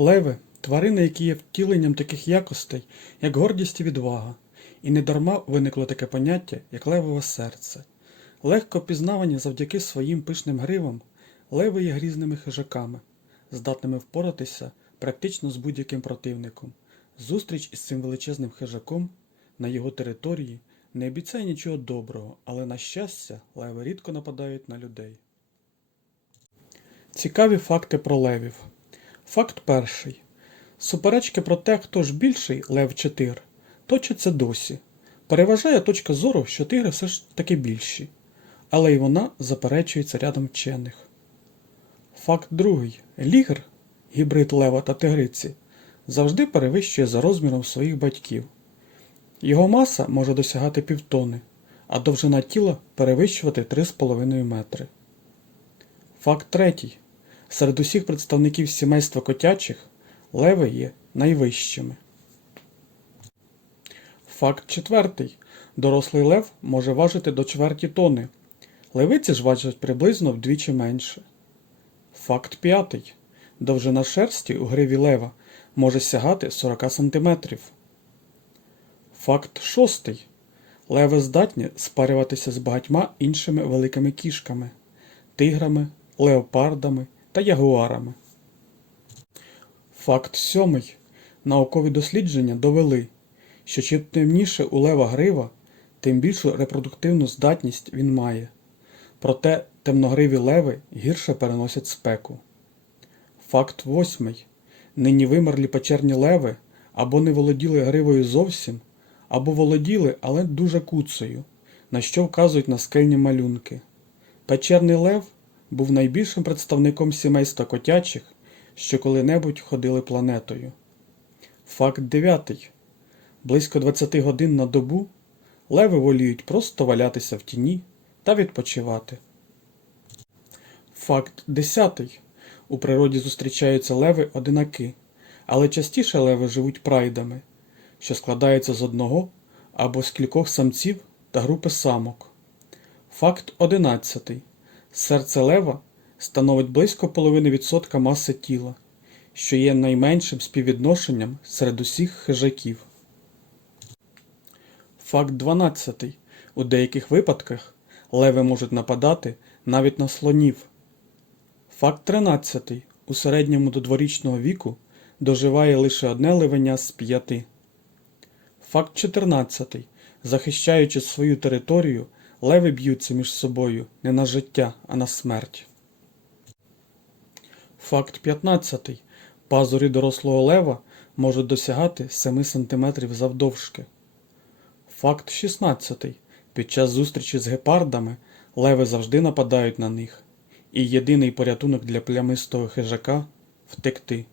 Леви тварини, які є втіленням таких якостей, як гордість і відвага, і недарма виникло таке поняття, як левове серце. Легко пізнавані завдяки своїм пишним гривам, леви є грізними хижаками, здатними впоратися практично з будь-яким противником. Зустріч із цим величезним хижаком на його території не обіцяє нічого доброго, але, на щастя, леви рідко нападають на людей. Цікаві факти про левів. Факт перший. Суперечки про те, хто ж більший лев чи тигр, точаться досі. Переважає точка зору, що тигри все ж таки більші, але й вона заперечується рядом вчених. Факт другий. Лігр, гібрид лева та тигриці, завжди перевищує за розміром своїх батьків. Його маса може досягати півтони, а довжина тіла перевищувати 3,5 метри. Факт третій. Серед усіх представників сімейства котячих леви є найвищими. Факт четвертий. Дорослий лев може важити до чверті тони. Левиці ж важать приблизно вдвічі менше. Факт п'ятий. Довжина шерсті у гриві лева може сягати 40 см. Факт шостий. Леви здатні спарюватися з багатьма іншими великими кішками, тиграми, леопардами та ягуарами. Факт сьомий. Наукові дослідження довели, що чим темніше у лева грива, тим більшу репродуктивну здатність він має. Проте темногриві леви гірше переносять спеку. Факт восьмий. Нині вимерлі печерні леви або не володіли гривою зовсім, або володіли, але дуже куцею, на що вказують на скельні малюнки. Печерний лев був найбільшим представником сімейства котячих, що коли-небудь ходили планетою. Факт дев'ятий. Близько 20 годин на добу леви воліють просто валятися в тіні та відпочивати. Факт десятий. У природі зустрічаються леви-одинаки, але частіше леви живуть прайдами, що складаються з одного або з кількох самців та групи самок. Факт одинадцятий. Серце лева становить близько половини відсотка маси тіла, що є найменшим співвідношенням серед усіх хижаків. Факт 12. У деяких випадках леви можуть нападати навіть на слонів. Факт 13. У середньому до дворічного віку доживає лише одне левеня з п'яти. Факт 14. Захищаючи свою територію, леви б'ються між собою не на життя, а на смерть. Факт 15. Пазурі дорослого лева можуть досягати 7 см завдовжки. Факт 16. Під час зустрічі з гепардами леви завжди нападають на них, і єдиний порятунок для плямистого хижака втекти.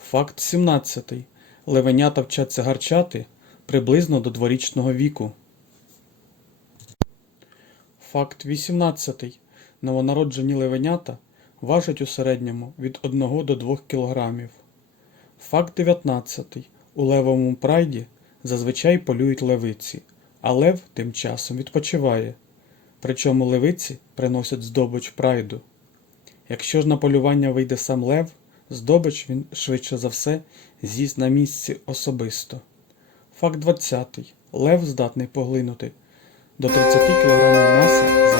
Факт 17. Левенята вчаться гарчати приблизно до дворічного віку. Факт 18. Новонароджені левенята важать у середньому від 1 до 2 кг. Факт 19. У левовому прайді зазвичай полюють левиці, а лев тим часом відпочиває. Причому левиці приносять здобич прайду. Якщо ж на полювання вийде сам лев, здобич він швидше за все з'їсть на місці особисто. Факт 20. Лев здатний поглинути до 30 кг м'яса.